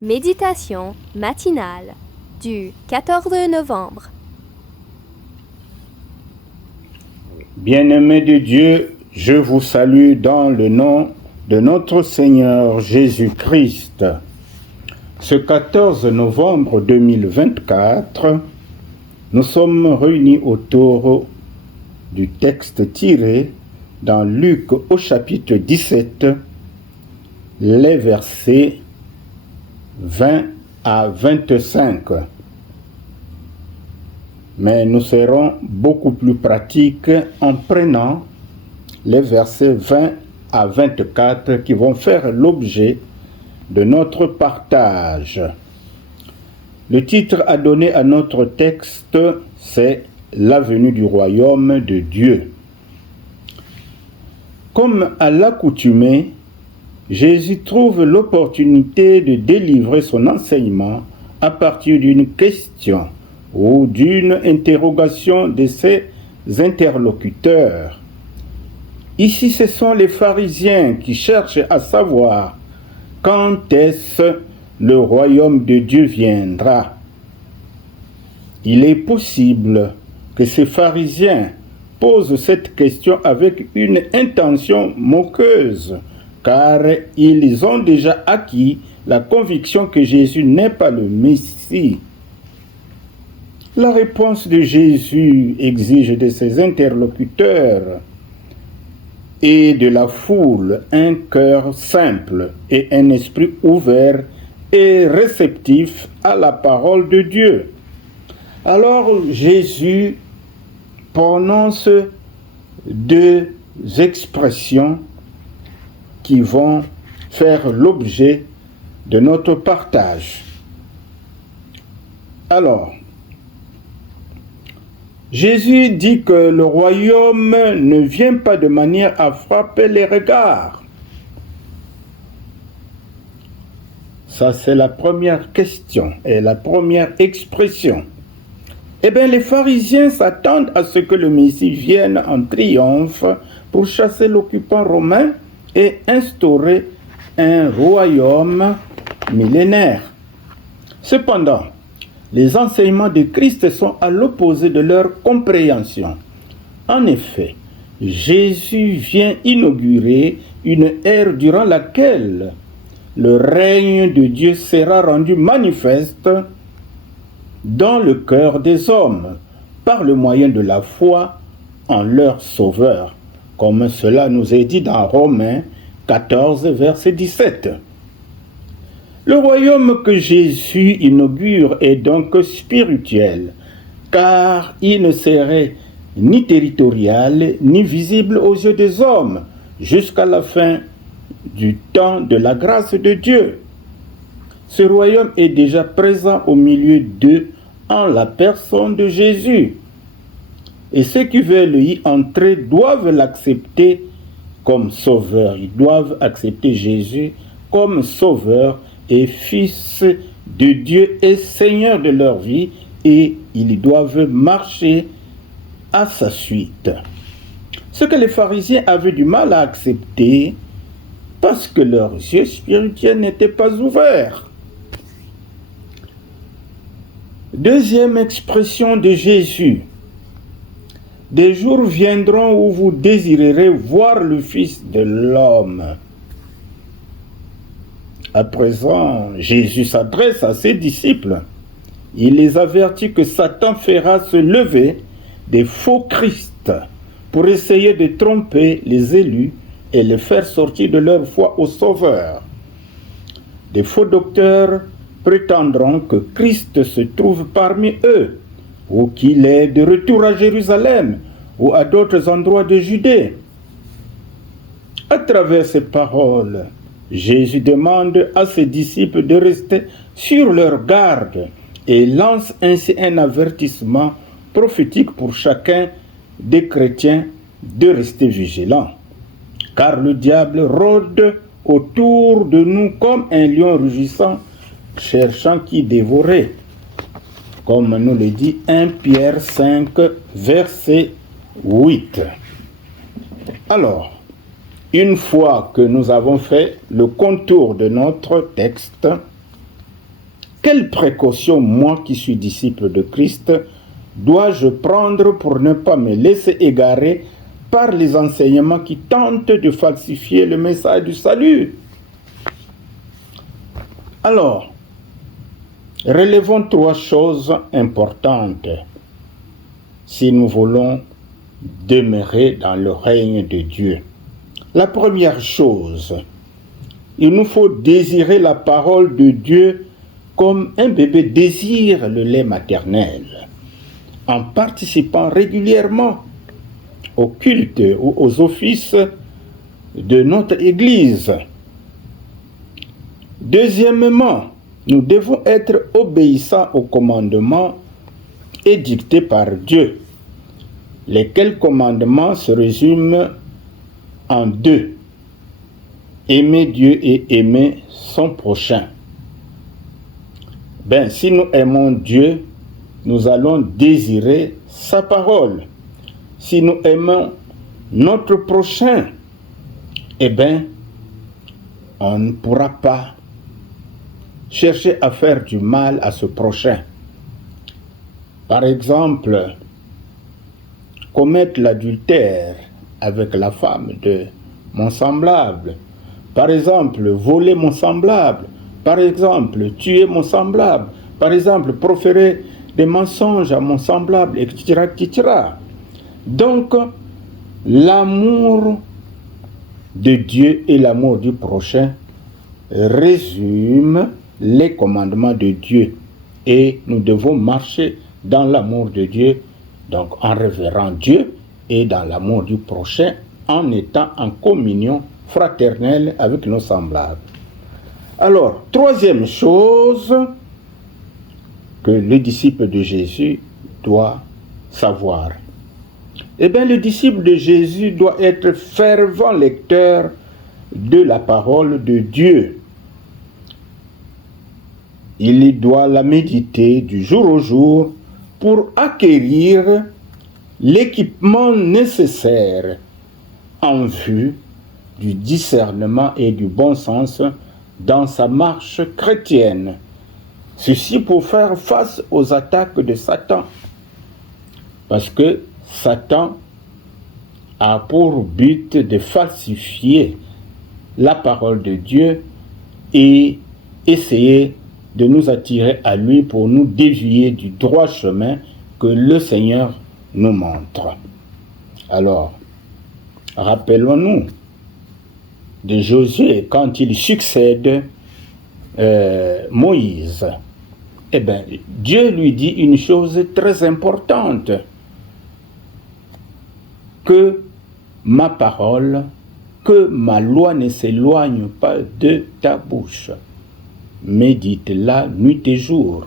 Méditation matinale du 14 novembre. Bien-aimés de Dieu, je vous salue dans le nom de notre Seigneur Jésus-Christ. Ce 14 novembre 2024, nous sommes réunis autour du texte tiré dans Luc au chapitre 17, les versets 20 à 25. Mais nous serons beaucoup plus pratiques en prenant les versets 20 à 24 qui vont faire l'objet de notre partage. Le titre à donner à notre texte, c'est « La venue du royaume de Dieu ». Comme à l'accoutumée, Jésus trouve l'opportunité de délivrer son enseignement à partir d'une question ou d'une interrogation de ses interlocuteurs. Ici, ce sont les pharisiens qui cherchent à savoir quand est-ce le royaume de Dieu viendra. Il est possible que ces pharisiens posent cette question avec une intention moqueuse, car ils ont déjà acquis la conviction que Jésus n'est pas le Messie. La réponse de Jésus exige de ses interlocuteurs et de la foule un cœur simple et un esprit ouvert et réceptif à la parole de Dieu. Alors Jésus prononce deux expressions qui vont faire l'objet de notre partage. Alors, Jésus dit que le royaume ne vient pas de manière à frapper les regards. Ça, c'est la première question et la première expression. Eh bien, les pharisiens s'attendent à ce que le Messie vienne en triomphe pour chasser l'occupant romain et instaurer un royaume millénaire. Cependant, les enseignements de Christ sont à l'opposé de leur compréhension. En effet, Jésus vient inaugurer une ère durant laquelle le règne de Dieu sera rendu manifeste dans le cœur des hommes par le moyen de la foi en leur Sauveur, comme cela nous est dit dans Romains 14, verset 17. Le royaume que Jésus inaugure est donc spirituel, car il ne serait ni territorial, ni visible aux yeux des hommes, jusqu'à la fin du temps de la grâce de Dieu. Ce royaume est déjà présent au milieu d'eux en la personne de Jésus. Et ceux qui veulent y entrer doivent l'accepter comme sauveur. Ils doivent accepter Jésus comme sauveur et fils de Dieu et Seigneur de leur vie, et ils doivent marcher à sa suite. Ce que les pharisiens avaient du mal à accepter parce que leurs yeux spirituels n'étaient pas ouverts. Deuxième expression de Jésus. Des jours viendront où vous désirerez voir le Fils de l'homme. À présent, Jésus s'adresse à ses disciples. Il les avertit que Satan fera se lever des faux Christ pour essayer de tromper les élus et les faire sortir de leur foi au Sauveur. Des faux docteurs prétendront que Christ se trouve parmi eux, ou qu'il est de retour à Jérusalem, ou à d'autres endroits de Judée. À travers ces paroles, Jésus demande à ses disciples de rester sur leur garde et lance ainsi un avertissement prophétique pour chacun des chrétiens de rester vigilants. Car le diable rôde autour de nous comme un lion rugissant, cherchant qui dévorer. Comme nous le dit 1 Pierre 5, verset 8. Alors, une fois que nous avons fait le contour de notre texte, quelles précautions, moi qui suis disciple de Christ, dois-je prendre pour ne pas me laisser égarer par les enseignements qui tentent de falsifier le message du salut? Alors, relevons 3 choses importantes si nous voulons demeurer dans le règne de Dieu. La première chose, il nous faut désirer la parole de Dieu comme un bébé désire le lait maternel, en participant régulièrement au culte ou aux offices de notre Église. Deuxièmement, nous devons être obéissants aux commandements édictés par Dieu, lesquels commandements se résument en 2. Aimer Dieu et aimer son prochain. Si nous aimons Dieu, nous allons désirer sa parole. Si nous aimons notre prochain, on ne pourra pas chercher à faire du mal à ce prochain. Par exemple, commettre l'adultère avec la femme de mon semblable. Par exemple, voler mon semblable. Par exemple, tuer mon semblable. Par exemple, proférer des mensonges à mon semblable, etc., etc. Donc, l'amour de Dieu et l'amour du prochain résument les commandements de Dieu. Et nous devons marcher dans l'amour de Dieu, donc en révérant Dieu, et dans l'amour du prochain, en étant en communion fraternelle avec nos semblables. Alors, troisième chose que le disciple de Jésus doit savoir. Le disciple de Jésus doit être fervent lecteur de la parole de Dieu. Il doit la méditer du jour au jour pour acquérir l'équipement nécessaire en vue du discernement et du bon sens dans sa marche chrétienne. Ceci pour faire face aux attaques de Satan. Parce que Satan a pour but de falsifier la parole de Dieu et essayer de nous attirer à lui pour nous dévier du droit chemin que le Seigneur nous montre. Alors, rappelons-nous de Josué quand il succède Moïse. Dieu lui dit une chose très importante, que ma parole, que ma loi ne s'éloigne pas de ta bouche. Médite-la nuit et jour.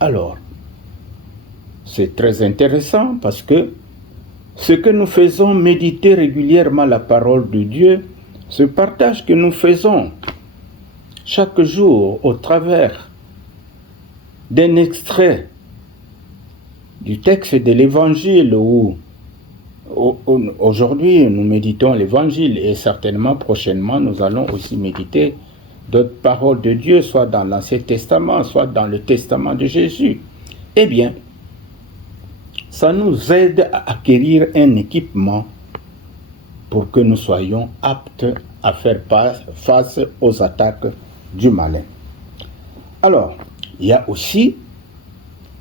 Alors, c'est très intéressant parce que ce que nous faisons, méditer régulièrement la parole de Dieu, ce partage que nous faisons chaque jour au travers d'un extrait du texte de l'Évangile où aujourd'hui nous méditons l'Évangile et certainement prochainement nous allons aussi méditer d'autres paroles de Dieu, soit dans l'Ancien Testament, soit dans le Testament de Jésus. Ça nous aide à acquérir un équipement pour que nous soyons aptes à faire face aux attaques du malin. Alors, il y a aussi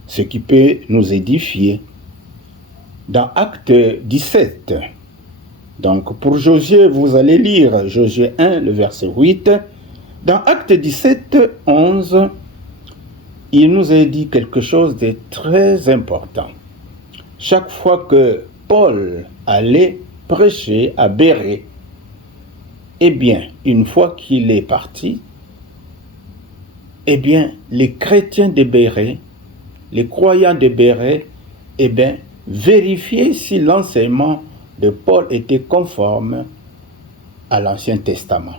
ce qui peut nous édifier. Dans Acte 17, donc pour Josué, vous allez lire Josué 1, le verset 8. Dans Acte 17, 11, il nous est dit quelque chose de très important. Chaque fois que Paul allait prêcher à Bérée, une fois qu'il est parti, les chrétiens de Bérée, les croyants de Bérée, vérifiaient si l'enseignement de Paul était conforme à l'Ancien Testament.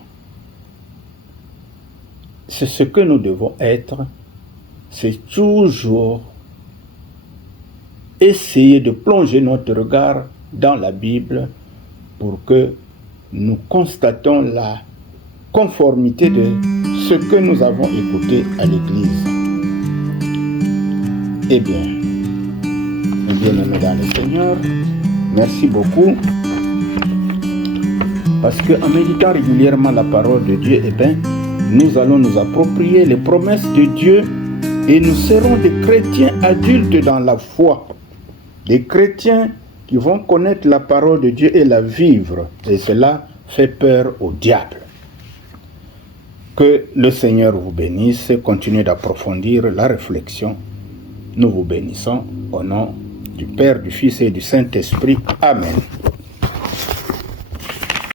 C'est ce que nous devons être, c'est toujours essayer de plonger notre regard dans la Bible pour que nous constatons la conformité de ce que nous avons écouté à l'Église. Eh bien, bien-aimés dans le Seigneur, merci beaucoup. Parce qu'en méditant régulièrement la parole de Dieu, eh bien, nous allons nous approprier les promesses de Dieu et nous serons des chrétiens adultes dans la foi. Des chrétiens qui vont connaître la parole de Dieu et la vivre. Et cela fait peur au diable. Que le Seigneur vous bénisse. Continuez d'approfondir la réflexion. Nous vous bénissons au nom du Père, du Fils et du Saint-Esprit. Amen.